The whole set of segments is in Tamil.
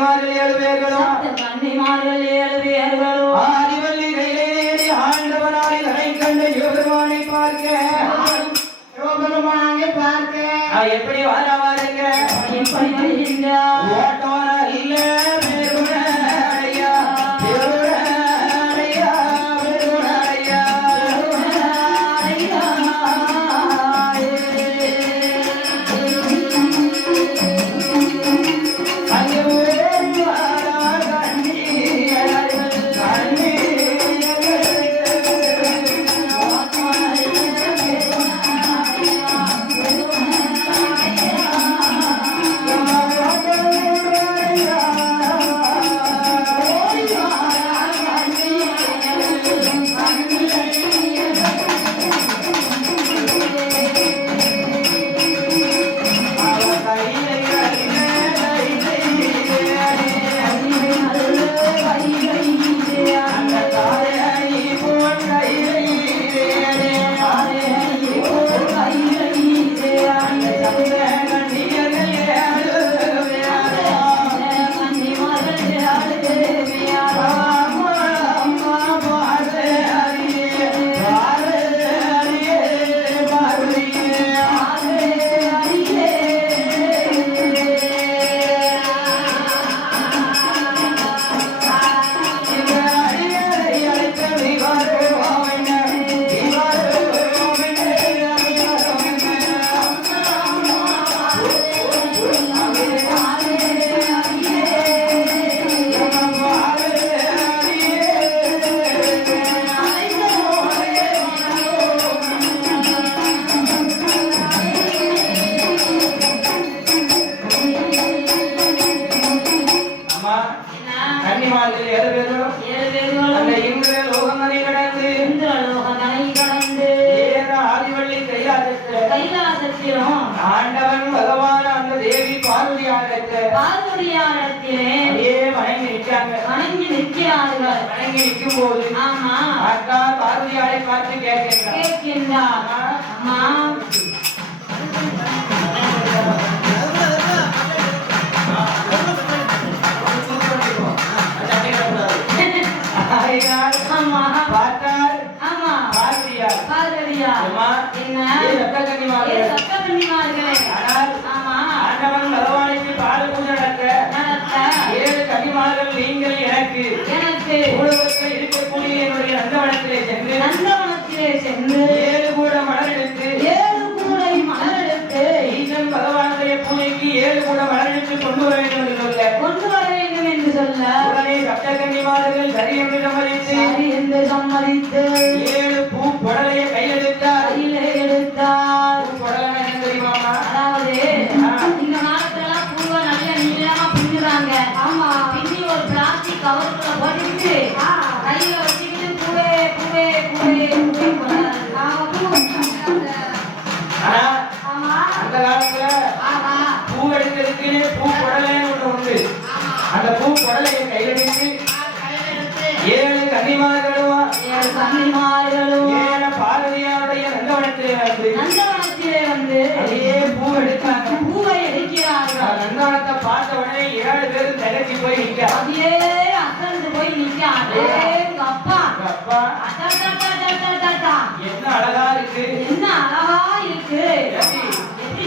கன்னிமார்கள் ஏழு பேர்களும் கன்னிமார்கள் ஏழு பேர்களும் ஆதிவல்லி கையிலேறி ஆண்டவனாய் கரை கண்ட சிவபெருமானை பார்க்க. சிவபெருமானை பார்க்க. எப்படி வாரா வாருங்க எப்படி வருகின்றார்? ஓட்டோர இல்ல? தேவி பார்வதி ஆண்டத்தை பார்வதியாரத்திலே அப்படியே வணங்கி நிற்காங்க வணங்கி நிற்கிறார்கள். வணங்கி நிற்கும் போது ஆமா. அக்கா பார்வதியாரை பார்த்து கேட்கின்றார். கேட்கின்றார். அம்மா. பார்த்தார். ஆமா. பார்வதியார் என்ன? சப்தகன்னிமார்களே கன்னிமார்கள் நீங்கள் எனக்கு. எனக்கு. உலகத்தில் இருக்கக்கூடிய என்னுடைய நந்தவனத்திலே சென்று. நந்தவனத்திலே சென்று. ஏழு கூட மலர் எடுத்து ஏழு கூடை மலரெடுத்து. ஈசன் பகவானுடைய பூஜைக்கு ஏழு கூட மலர் எடுத்து கொண்டு வர வேண்டும் என்று சொல்ல. கொண்டு வர வேண்டும் என்று சொல்ல. உடனே சப்தகன்னிமார்கள் சரி என்று சம்மதித்து. சரி என்று சம்மதித்து. புடலையை கையெழுத்து ஏழு கன்னிமார்களும் ஏழு கன்னிமார்களும் ஏழு பார்வதியாருடைய நந்தவனத்திலே வந்து நந்தவனத்திலே வந்து அப்படியே பூ எடுத்தாங்க. பூவை எடுக்கிறார்கள். நந்தவனத்தை பார்த்த உடனே ஏழு பேரும் திகச்சு போய் நிக்க அப்படியே அசந்து போய் நிக்காது அப்பா அப்பா அட்டா என்ன அழகா இருக்கு என்ன அழகா இருக்கு எப்படி? எப்படி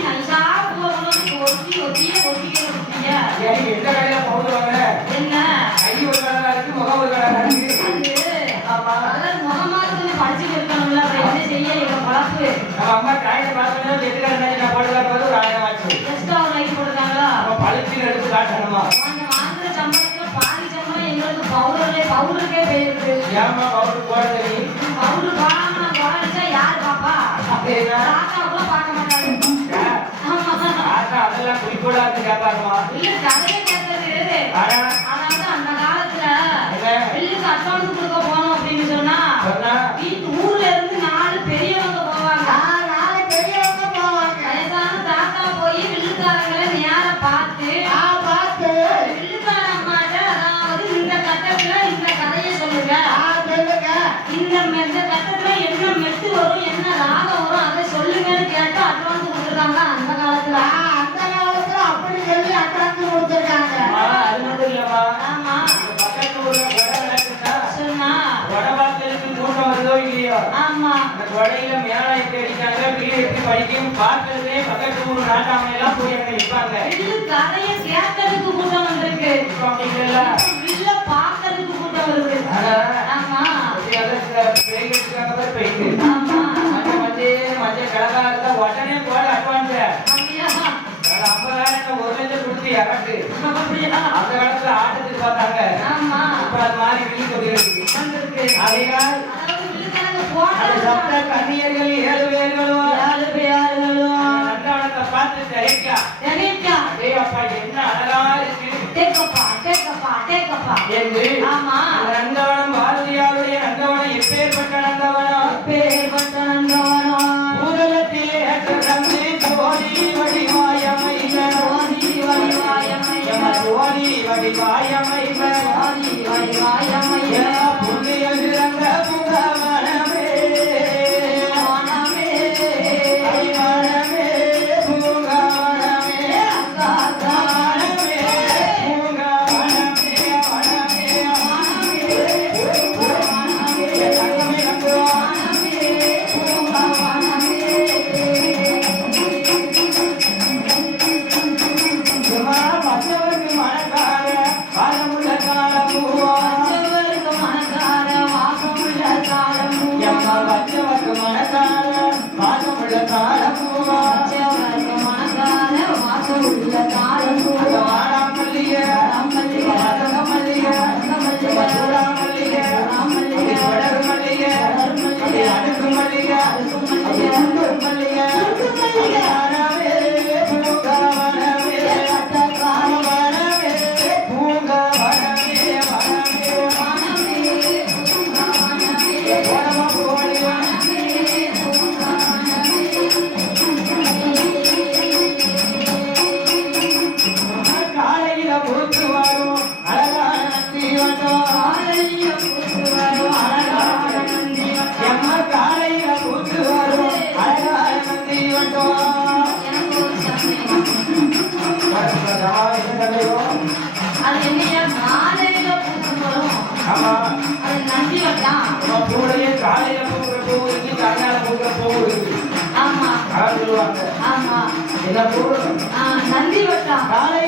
அதெல்லாம் குறிப்பிடாது கேட்பாருமா இல்ல கதையை கேட்கறது கொடுத்துருக்காங்க அந்த காலத்துல. அந்த காலத்துல அப்படி சொல்லி அக்கறாக்கு கொடுத்துருக்காங்க. அது மட்டும் இல்லவா ஆமா. பக்கத்து ஊர்ல கொடை நடக்குதா சொன்னா. கொடை வார்த்தைக்கு கூட்டம் வருதோ இல்லையோ? ஆமா. அந்த கொடையில மேல இட்டு அடிக்காங்க வீடு எடுத்து படிக்கும் பார்க்கறதே பக்கத்து ஊர் நாட்டாம எல்லாம் போய் அங்க நிப்பாங்க. இது உடனே அப்படியா? அந்த காலத்துல ஆட்டத்துக்கு பார்த்தாங்க. இப்ப அது மாதிரி விழி கொண்டிருக்கு அந்த சப்த கன்னியர்கள் ஏழு பேர்களும். யாரு பேர்களும். பார்த்து என்ன அழகா இருக்கு. என்று ஆமா. எம ஜோதி வடிவாயமைந்த ஜோதி புண்ணிய சிறந்த புகமனமே அது என்னையா? காலையில ஆமா. அது நந்தி வட்டான் நம்ம பூவுலயே காலையில பூக்கிற பூ இருக்கு சாயங்கால பூக்கிற பூ இருக்கு ஆமா. அதான் சொல்லுவாங்க. ஆமா. என்ன பூ நந்தி வட்டான் காலையில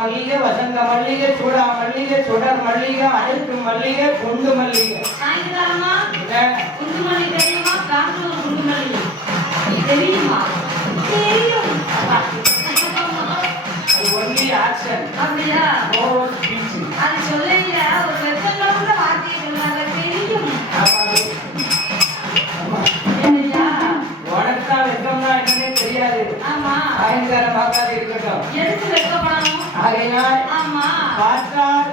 மல்லிகை வசந்த மல்லிகை சூடா மல்லிகை சுடர் மல்லிகை அடுக்கு மல்லிகை குண்டு மல்லிகை. என்ன? குண்டுமல்லி தெரியுமா? காந்தூர் குண்டுமல்லி தெரியுமா? தெரியும். அது ஒன்லி ஆக்ஷன் அப்படியா? ஓ அது சொல்லையில சாயங்கால பார்க்காது இருக்கட்டும். எதுக்கு வெட்கப்படணும் ஆகையினால் ஆமா. பார்த்தால்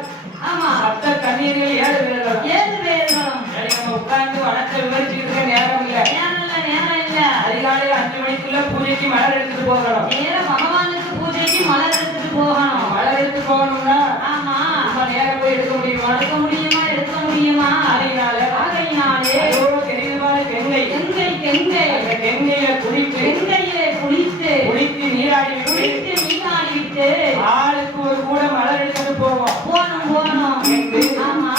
ஆமா. சப்த கண்ணீர்கள் ஏழு பேர்களும் ஏழு பேர்களும் சரி, நம்ம உட்கார்ந்து வனத்தை விவரிச்சுட்டு இருக்க நேரம் இல்லை. நேரம் இல்ல நேரம் இல்ல. அதிகாலை அஞ்சு மணிக்குள்ள பூஜைக்கு மலர் எடுத்துட்டு போகணும். நேர பகவானுக்கு பூஜைக்கு மலர் எடுத்துட்டு போகணும். மலர் எடுத்து போகணும்னா ஆமா. நம்ம நேரம் போய் எடுக்க முடியுமா? எடுக்க முடியுமா? எடுக்க முடியுமா? ஆகையினால ஆகையினாலே அதோ தெரியுதுமான கெங்கை. கெங்கை கெங்கை. அந்த கெங்கையில குளித்து கெங்கையிலே குளித்து குளித்து நீராடி விட்டு குளித்து நீராடிட்டு ஆளுக்கு ஒரு கூட மலர் எடுத்துட்டு போவோம். போகணும் என்று ஆமா.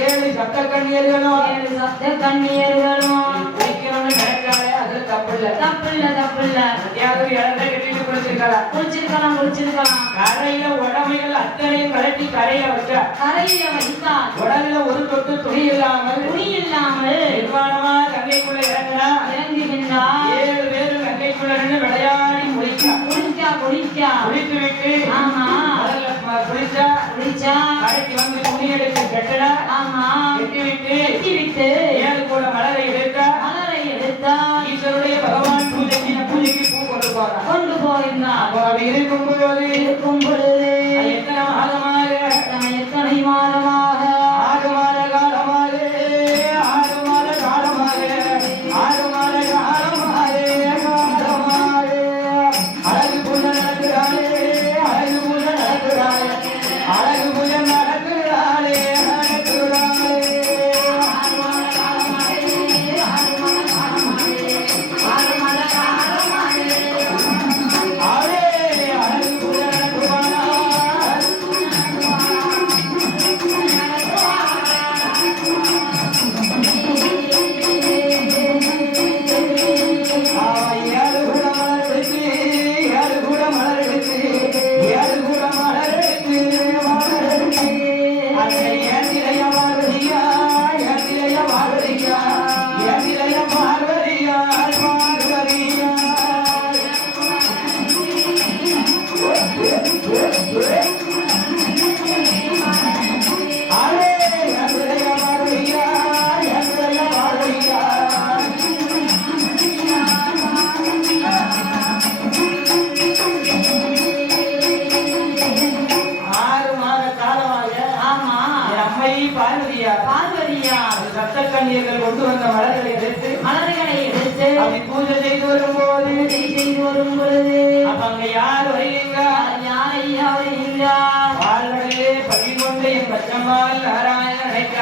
ஏழு சப்த கண்ணியர்களும் ஏழு சப்த கண்ணியர்களும் குளிக்கணும்னு நினைக்கிறாளே அது தப்பு இல்ல. தப்பில்ல தப்பில்ல எங்கேயாவது இடத்த கட்டிட்டு குளிச்சிருக்காளா குளிச்சிருக்கலாம் குளிச்சிருக்கலாம். கரையில உடமைகள் அத்தனையும் கலட்டி கரையில வச்சா. கரையில வைத்தால் உடல்ல ஒரு தொட்டு துணி இல்லாமல் துணி இல்லாமல் நிர்வாணமா கங்கைக்குள்ள இறங்கினா ஏழு பேரும் கங்கைக்குள்ள நின்று விளையாடி குளிக்கா. குளிக்கா குளித்து விட்டு ஆமா குளிச்சா குளிச்சா. கடைக்கு வந்து துணி எடுத்து கட்டடா. ஆமா. கட்டி விட்டு வெட்டி விட்டு ஏழு கூட மலரை எடுத்தா. மலரை எடுத்தா. ஈஸ்வருடைய பகவான் பூஜைக்கு பூஜைக்கு பூ கொண்டு போறான் கொண்டு போகின்றான் அப்போ அப்படி இருக்கும்போது இருக்கும் பொழுது. அது எத்தனை மாதமாக? எத்தனை எத்தனை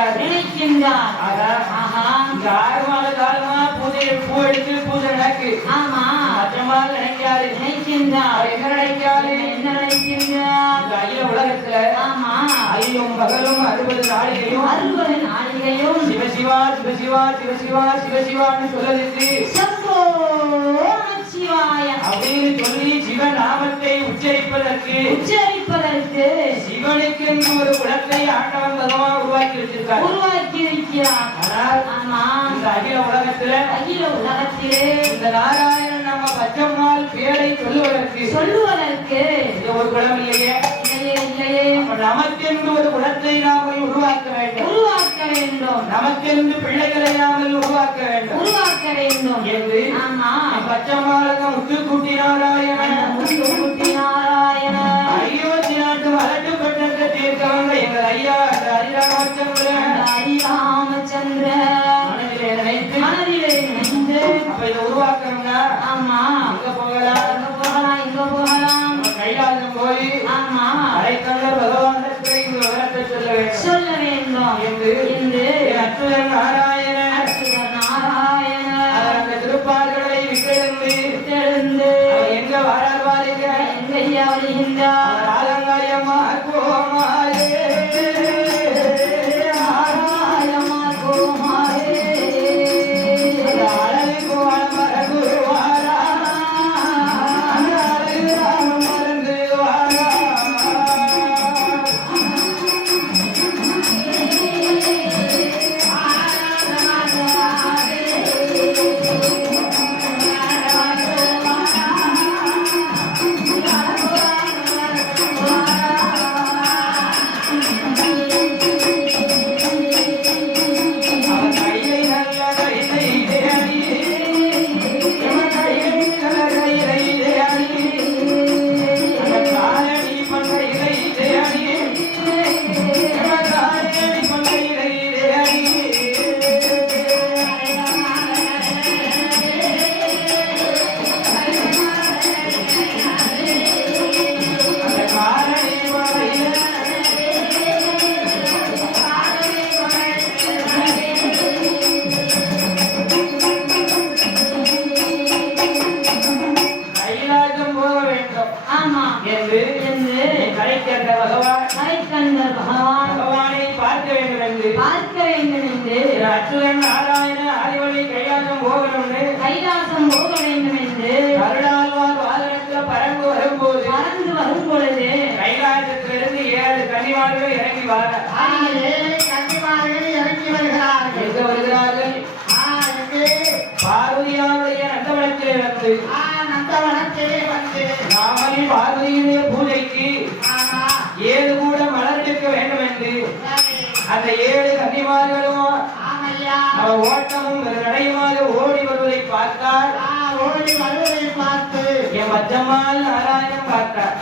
நினைக்கிறார் நினைக்கின்றார் ஆகா ஆஹா. இங்க ஆறு மாத காலமா பூஜை பூ எடுத்து பூஜை நடக்கு. ஆமா. பச்சம்மாள் நினைக்காரு நினைக்கின்றார். என்ன நினைக்காரு என்ன நினைக்கின்றார்? இந்த அகில உலகத்துல ஆமா. ஐயும் பகலும் அறுபது நாளிகையும் அறுபது நாளிகையும் சிவசிவா சிவசிவா சிவசிவா சிவசிவான்னு சொல்லதுக்கு சம்போ நமச்சிவாய அப்படின்னு சொல்லி சிவநாமத்தை உச்சரிப்பதற்கு உச்சரிப்பதற்கு சிவனுக்கு ஒரு குலத்தை ஆண்டவன் பகவான் உருவாக்கி வச்சிருக்கார். உருவாக்கி இருக்கிறார். ஆனால் ஆமா. இந்த அகில உலகத்துல அகில உலகத்திலே இந்த நாராயணன் நம்ம பச்சம்மாள் பேரை சொல்லுவதற்கு சொல்லுவதற்கு இது ஒரு குலம் இல்லையே. இல்லையே இல்லையே. நமக்கென்று ஒரு குலத்தை நாமல் உருவாக்க நமக்கென்று பிள்ளைகளை நாமல் உருவாக்க வேண்டும். உருவாக்க வேண்டும். என்று ஆமா. பச்சம்மாளுக்கு முத்துக்குட்டி நாராயணன் முத்துக்குட்டி நாராயண ஐயோத்தி நாட்டு வளட்டுப்பட்ட தீர்க்கவங்க எங்கள் ஐயா அந்த ஹரிராமச்சந்திரன் ராமச்சந்திர மனதிலே நினைத்து. மனதிலே நினைந்து அப்ப இதை உருவாக்கணும்னா ஆமா. எங்க போகலாம்? எங்க போகலாம்? எங்க போகலாம்? கைலாசம் போய் ஆமா. வேண்டும். சொல்ல வேண்டும். என்று எங்க வாரார் வாருங்க? எங்கையா வருகின்றார் அவர் ஆலங்காயமா ஆமையா அவ ஓட்டமும் நடையுமாக ஓடி வருவதை பார்த்தால் ஆ, ஓடி வருவதை பார்த்து. என் மச்சம்மாள் நாராயணன் பார்த்தார்.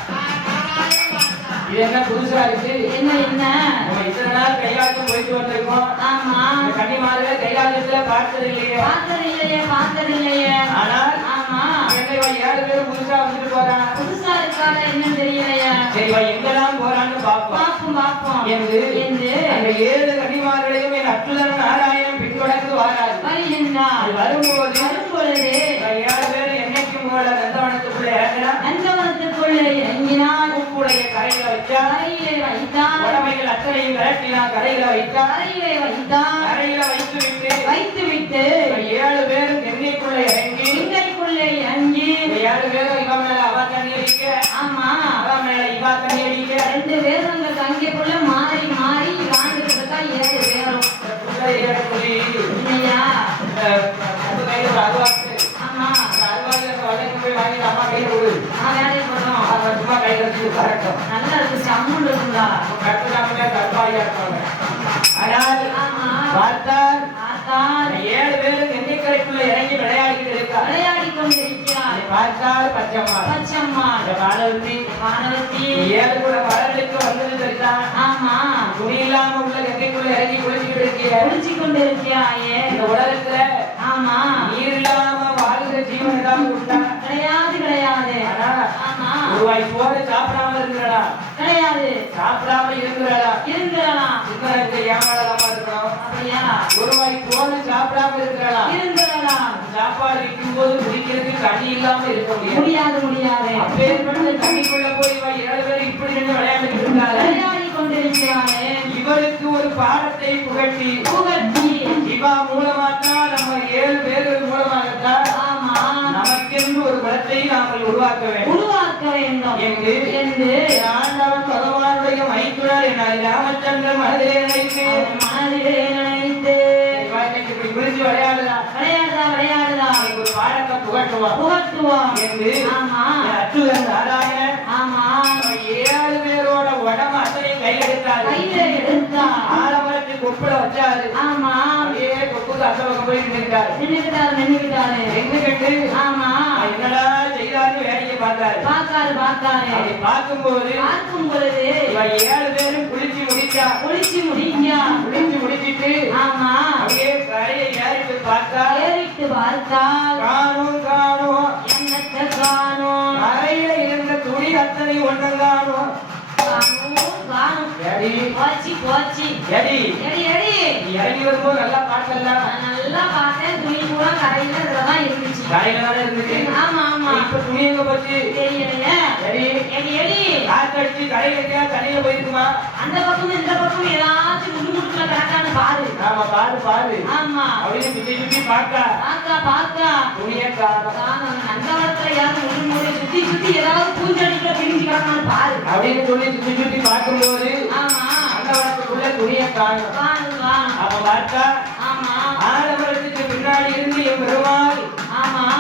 இது என்ன புதுசா இருக்கு? என்ன என்ன? நம்ம இத்தனை நாள் கையாட்டம் போயிட்டு வந்திருக்கோம். ஆமா. இந்த கன்னிமார்களை கையாளத்துல பார்த்தது இல்லையே பார்த்தது இல்லையே பார்த்தது இல்லையே ஆனால் ஆமா. என்னை இவன் ஏழு பேரும் புதுசா வந்துட்டு போறான் புதுசா இருக்கால என்னன்னு தெரியலையே. சரி இவன் எங்கெல்லாம் போறான்னு பார்ப்போம். பாப்போம் பாப்போம் என்று என்று அந்த ஏழு கன்னிமார்களையும் என் அற்புதன் பின்தொடர்ந்து வாரார் வருகின்றார் அது வரும்போது வரும் பொழுது இவன் ஏழு பேரும் என்னைக்கும் போல நந்தவனத்துக்குள்ள இறங்கினா நந்தவனத்துக்குள்ளே இறங்கினான். பூக்குடைய கரையில வச்சா கரையிலே வைத்தான். உடமைகள் அத்தனையும் விரட்டினா கரையில வைத்தா கரையிலே வைத்தான். கரையில வைத்து விட்டு வைத்து விட்டு ஏழு பேரும் எண்ணெய்க்குள்ள இறங்கி சிங்கைக்குள்ளே இறங்கி ஏழு பேரும் இவன் மேல அவ தண்ணி அடிக்க ஆமா அவன் மேல இவா தண்ணி அடிக்க ரெண்டு பேரும் அந்த கங்கைக்குள்ள மாறி மாறி வாழ்ந்துட்டு இருக்கா ஏழு பேரும் இந்த புள்ள ஏழு புலி இல்லையா இந்த அது கையில ஒரு அருவாக்கு ஆமா அந்த அருவாக்குல இந்த வளைக்கு போய் வாங்கி அம்மா கையில கொடு நான் வேலையை போறோம் அவன் சும்மா கையில வச்சு கரெக்டும் நல்லா இருக்கு சம்முன்னு இருக்குங்களா? கட்டுறாமலே கற்பாடியா இருப்பாங்க ஆனால் ஆமா பார்த்தால் ஏழு பேரும் எண்ணெய்க்கரைக்குள்ள இறங்கி விளையாடிட்டு இருக்கார் விளையாடி கொண்டிருக்கிறார். அதை பார்த்தால் பச்சைமா பச்சம்மாள் இந்த மாணவத்தி மாணவத்தி ஏழு கூட மலர்களுக்கு வந்தது ஆமா. துணி இல்லாம உள்ள கங்கைக்குள்ள இறங்கி குளிச்சுக்கிட்டு இருக்கீங்க குளிச்சு இந்த உலகத்துல ஆமா. நீர் இல்லாம வாழ்கிற ஜீவன் ஏதாவது உண்டா கிடையாது கிடையாது ஆனா ஆமா ஒரு வாய் சோறு சாப்பிடாம இருக்கிறடா. கிடையாது. சாப்பிடாம இருக்கிறடா. இருந்துடலாம் சின்னருக்கு ஏமாடலாமா இருக்கணும் அப்படியா? ஒரு வாய் சோறு சாப்பிடாம இருக்கிறடா. இருந்துடலாம் சாப்பாடு விற்கும் போது குடிக்கிறதுக்கு தண்ணி இல்லாம இருக்க முடியாது. முடியாது முடியாது. அப்பேற்பட்ட தண்ணிக்குள்ள போய் இவன் ஏழு பேர் இப்படி நின்று விளையாண்டுட்டு இருக்காரு விளையாடி கொண்டிருக்கிறாரே இவருக்கு ஒரு பாடத்தை புகட்டி. புகழ்ச்சி சிவா மூலமாத்தான் நம்ம ஏழு பேர்கள் மூலமாகத்தான் ஆமா நமக்கென்று ஒரு குலத்தை நாங்கள் உருவாக்க வேண்டும். ஆண்டவன் பகவானுடைய மைத்துனர் என ராமச்சந்திரன் மனதிலே நினைத்து. மனதிலே நினைத்து. விளையாடுறா விளையாடுதா விளையாடுதா அவனுக்கு ஒரு பாடத்தை புகட்டுவான். புகட்டுவோம் என்று ஆமா. அச்சுதன் நாராயணன் ஆமா. ஏழு பேரோட உடம்பு கையெடுத்தாரு கையில எடுத்தா ஆலமரத்து கொப்புல வச்சாரு. ஆமா. அப்படியே கொப்புக்கு அந்த பக்கம் போய் நின்றுட்டாரு ஆமா. என்னடா செய்தாருன்னு வேலையை பார்த்தாரு. பார்த்தாரு பார்த்தாரு. அப்படி பார்க்கும்போது பார்க்கும் பொழுது இவன் ஏழு பேரும் குளிச்சு முடிச்சா. குளிச்சு முடிங்க குளிச்சு முடிச்சிட்டு ஆமா. அப்படியே கரையை ஏறிட்டு பார்த்தா ஏறிட்டு பார்த்தால் காணும் காணும். என்னத்தை காணும்? கரையில இருந்த துணி அத்தனை ஒன்றும் போச்சு போச்சு. எடி எடி எடி இறங்கி வரும்போது நல்லா நான் நல்லா பார்த்தேன். துணி பூரா கரையில இதுலதான் இருந்துச்சு. கரையில தானே இருந்துச்சு? ஆமா ஆமா. இப்ப துணி எங்க போச்சு? தெரியலையே. எடி எடி எடி காத்தடிச்சு கரையில எங்கேயா தண்ணியில போயிருக்குமா? அந்த பக்கம் இந்த பக்கம் ஏதாச்சும் முட்டு முட்டுல கிடக்கான்னு பாரு. நாம பாரு பாரு. ஆமா. அப்படின்னு சுத்தி சுத்தி பார்த்தா. பாக்கா பாக்கா துணியை காணும். நந்தவனத்துல ஏதாவது முட்டு முடி சுத்தி சுத்தி ஏதாவது பூஞ்செடிக்குள்ள பிரிஞ்சு கிடக்கான்னு பாரு. அப்படின்னு சொல்லி சுத்தி பார்க்கும்போது ஆமா. அந்த வரத்துக்குள்ள துணியை காணும் அவ பார்த்தா ஆமா. ஆலமரத்துக்கு பின்னாடி இருந்து என் பெருமாள்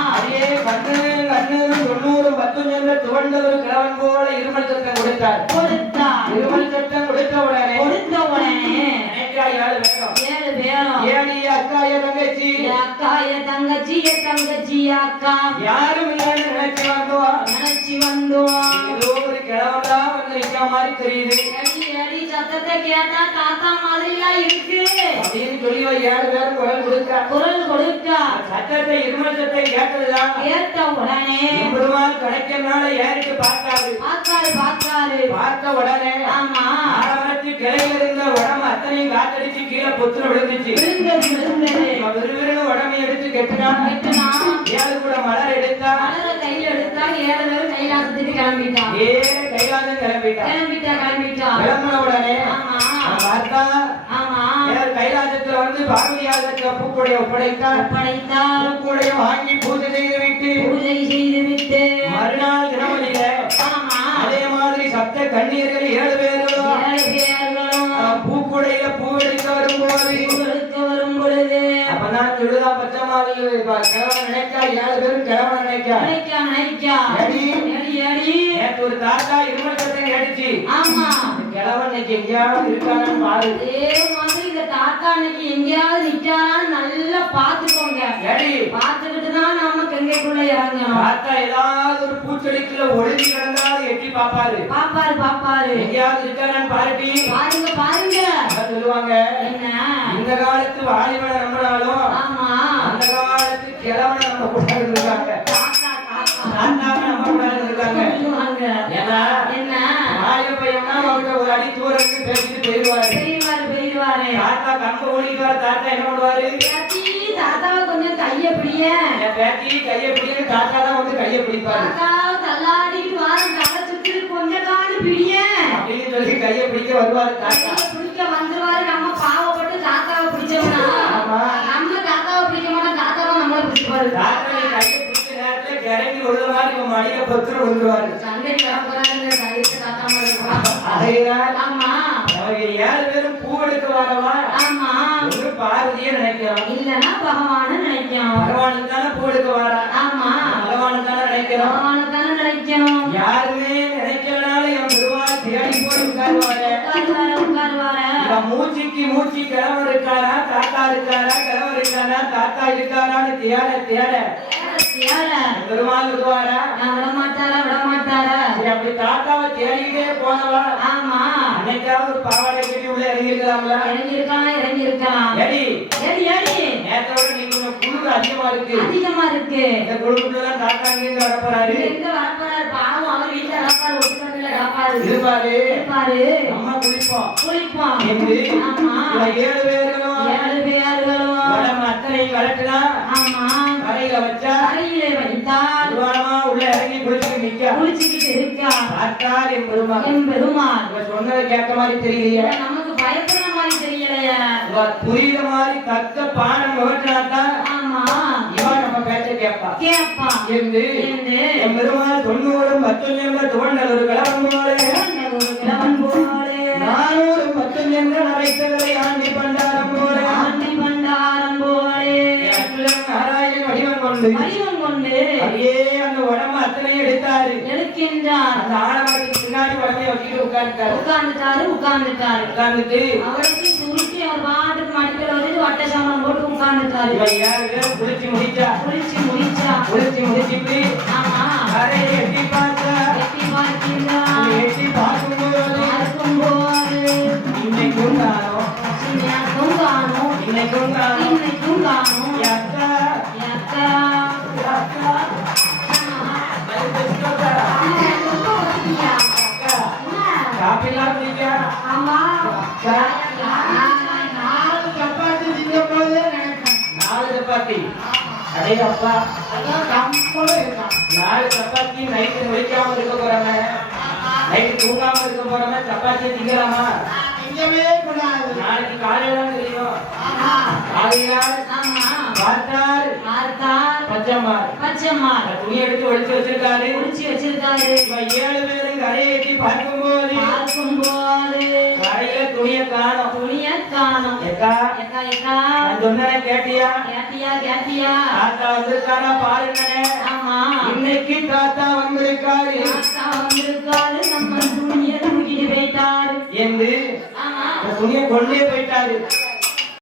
அப்படியே கண்ணு கண்ணு தொண்ணூறு பத்து சென்ற துவண்ட ஒரு கிழவன் போல இருமல் சத்தம் கொடுத்தார். கொடுத்தா இருமல் சத்தம் கொடுத்த உடனே கொடுத்த உடனே நினைக்கிறா ஏழு வேணும் ஏழு பேரும். ஏடி அக்கா என் தங்கச்சி. என் அக்கா என் தங்கச்சி என் தங்கச்சி அக்கா. யாரும் இல்லைன்னு நினைச்சு வந்தோம். நினைச்சு வந்தோம். கிழவன் வந்து மாதிரி தெரியுது. அடி அடி சத்தத்தை கேட்டா தாத்தா மாதிரிலாம் இருக்கு? அப்படின்னு சொல்லி இவ ஏழு பேரும் குரல் கொடுத்தா குரல் கொடுத்தா சத்தத்தை இருமல் சத்தம் கேட்டதுதான் கேட்ட உடனே பெருமாள் கிடைக்கிறனால ஏறிட்டு பார்த்தாரு. பார்த்தாரு பார்த்தாரு. பார்த்த உடனே ஆமா. ஆரம்பத்து கிளையில இருந்த உடம்பு அத்தனையும் காத்தடிச்சு கீழே பொத்துல விழுந்துச்சு. விழுந்தது விழுந்தது. இவன் விறுவிறுன்னு உடம்பை எடுத்து கெட்டுனான் வெட்டுனா ஏழு கூட மலரை கையில எடுத்தா ஏழு பேரும் கைலாசத்துக்கு கிளம்பிட்டான் ஏ கைலாசம் கிளம்பிட்டான் கிளம்பிட்டா கிளம்பிட்டா. கிளம்பின உடனே பார்த்தா ஆமா. கைலாசத்துல வந்து பார்வதியாருக்கு பூக்குடைய ஒப்படைத்தான் படைத்தால் பூக்குடைய வாங்கி பூஜை செய்து விட்டு பூஜை செய்து விட்டு மறுநாள் தினமணியில ஆமா. அதே மாதிரி சப்த கண்ணீர்கள் ஏழு பேர்களும் ஏழு பேர்களும் பூக்குடையில பூ எடுக்க வரும்போது. உங்களுக்கு வரும் பொழுது அப்பதான் சொல்லுதா பச்சைமாவில் கிழவன் நினைக்கா ஏழு பேரும் கிழவன் நினைக்கா? நினைக்கா நினைக்கா. எடி நேற்று கேட்டுச்சு ஆமா. கிழவன் இன்னைக்கு எங்கேயாவது இருக்கானு பாரு. அதே மாதிரி இந்த தாத்தா அன்னைக்கு எங்கேயாவது நிக்காரான்னு நல்லா பாத்துக்கோங்க ஏடி. பாத்துக்கிட்டு தான் நாம கங்கைக்குள்ள இறங்கணும். பார்த்தா ஏதாவது ஒரு பூச்செடிக்குள்ள ஒளிஞ்சு கிடந்தாலும் எட்டி பாப்பாரு பாப்பாரு பாப்பாரு எங்கேயாவது இருக்கானு பாருட்டி பாருங்க பாருங்க. அதான் சொல்லுவாங்க? என்ன? இந்த காலத்து வாலிபனை நம்பினாலும் ஆமா. அந்த காலத்து கிழவனை கூடாது இருக்காங்க. தாத்தா தாத்தா. கூடாது இருக்காங்க. ஏன்னா என்ன? வாலிப பையனா அவர்கிட்ட ஒரு அடி தூரத்துக்கு பேசிட்டு போயிடுவாரு. பெரியவாரு பெரியவாரு தாத்தா கம்ப ஒழிக்கு வர தாத்தா என்ன பண்ணுவாரு? தாத்தாவை கொஞ்சம் கைய பிடிய என் பேத்தி கையை பிடிக்க தாத்தா தான் வந்து கையை பிடிப்பாரு. தாத்தாவை தள்ளாடிட்டு வாரம் தலை சுத்தி கொஞ்சம் காணி பிடிய அப்படின்னு சொல்லி கையை பிடிக்க வருவாரு தாத்தா. பிடிக்க வந்துருவாரு நம்ம பாவப்பட்டு இருக்கலாம். அதேதான் ஆமா. அவங்க ஏழு பேரும் பூவெடுக்க வரவா? ஆமா. ஒன்று பார்வதியே நினைக்கிறோம் இல்லன்னா பகவான நினைக்கும் பகவானுக்கு தானே பூவெடுக்க வரா? ஆமா. பகவானுக்கு தானே நினைக்கிறோம் பகவான தானே நினைக்கணும். யாருமே நினைக்கலனாலும் என் பெருமாள் தேடி போய் உட்காருவாரு. உட்காருவாரு இவன் மூச்சுக்கு மூச்சு கிழவர் இருக்காரா? தாத்தா இருக்காரா? கிழவர் இருக்காரா? தாத்தா இருக்காரான்னு தேட தேட. பெருமாள் விடுவாரா விட மாட்டாரா விட மாட்டாரா சரி அப்படி தாத்தாவை தேடிக்கிட்டே போனவா? ஆமா. அன்னைக்காவது பாவாடை கட்டி உள்ள இறங்கி இருக்கலாம் இறங்கி இருக்கலாம் ஏடி ஏடி ஏடி. நேத்தோட நீ கொஞ்சம் குளிர் அதிகமா இருக்கு. அதிகமா இருக்கு. இந்த குடும்பத்துல தாத்தா இங்க வரப்போறாரு. எங்க வரப்போறாரு. பாவம் அவர் வீட்டுல இருப்பாரு. இருப்பாரு. நம்ம குளிப்போம். குளிப்போம். என்று ஆமா. ஏழு பேர்களும் ஏழு பேர்களும் உடம்பு அத்தனை கலட்டுனா ஆமா. கரையில வச்சா கரையிலே வைத்தால் நிர்வாணமா உள்ள இறங்கி குளிச்சு நிக்க. குளிச்சுக்கிட்டு இருக்கா? பார்த்தால் என் பெருமாள். என் பெருமாள் இவ சொன்னதை கேட்ட மாதிரி தெரியலையே. நமக்கு பயப்படுற மாதிரி தெரியலையே. இவ புரியுற மாதிரி தக்க பானம் முகட்டினாத்தான் ஆமா. இவன் நம்ம பேச்ச கேட்பா கேப்பா. என்று என் பெருமாள் தொண்ணூறும் என்ற ஒரு கலவன் போல. என்ற நரைத்தவரை ஆண்டி கொண்டு வடிவம் கொண்டு அப்படியே அந்த உடம்பு அத்தனை எடுத்தாரு. எழுக்கின்றார் அந்த ஆலமரத்துக்கு பின்னாடி உடம்பை வச்சுட்டு உட்கார்ந்துட்டாரு. உட்கார்ந்துட்டாரு உட்கார்ந்துட்டாரு. உட்கார்ந்துட்டு அவருக்கு சுருட்டி அவர் பாட்டுக்கு மடிக்கல வந்து வட்ட சாமான் போட்டு உட்கார்ந்துட்டாரு. குளிச்சு முடிச்சா? குளிச்சு முடிச்சா. குளிச்சு முடிச்சுட்டு ஆமா. அறையை எட்டி பார்த்தா காப்பிலாம் குடிக்கா ஆமா நாலு சப்பாத்தி திங்கும் போதே நினைப்பேன் நாலு சப்பாத்தி. அடே அப்பா. நாலு சப்பாத்தி நைட்டு முடிக்காம இருக்க போறாங்க நைட்டு தூங்காம இருக்க போறாங்க சப்பாத்தி திங்கலாமா? திங்கவே கூடாது. நாளைக்கு காலையில தெரியும். காலையில பார்த்தார் பார்த்தார். பச்சம்மார் பச்சைமார் அந்த துணி எடுத்து ஒழிச்சு வச்சிருக்காரு. குளிச்சு வச்சிருக்காரு. ஏழு பேரும் கரையை எட்டி பார்க்கும்போது பார்க்கும்போது கரையில துணியை காணோம். துணிய காணும். ஏக்கா எக்கா எக்கா நான் சொன்னேன் கேட்டியா? கேட்டியா கேட்டியா? தாத்தா வந்திருக்காரா பாருங்கண்ணே ஆமா. இன்னைக்கு தாத்தா வந்திருக்காரு. தாத்தா வந்திருக்காரு நம்ம துணிய தூக்கிட்டு போயிட்டாரு. என்று துணியை கொண்டே போயிட்டாரு.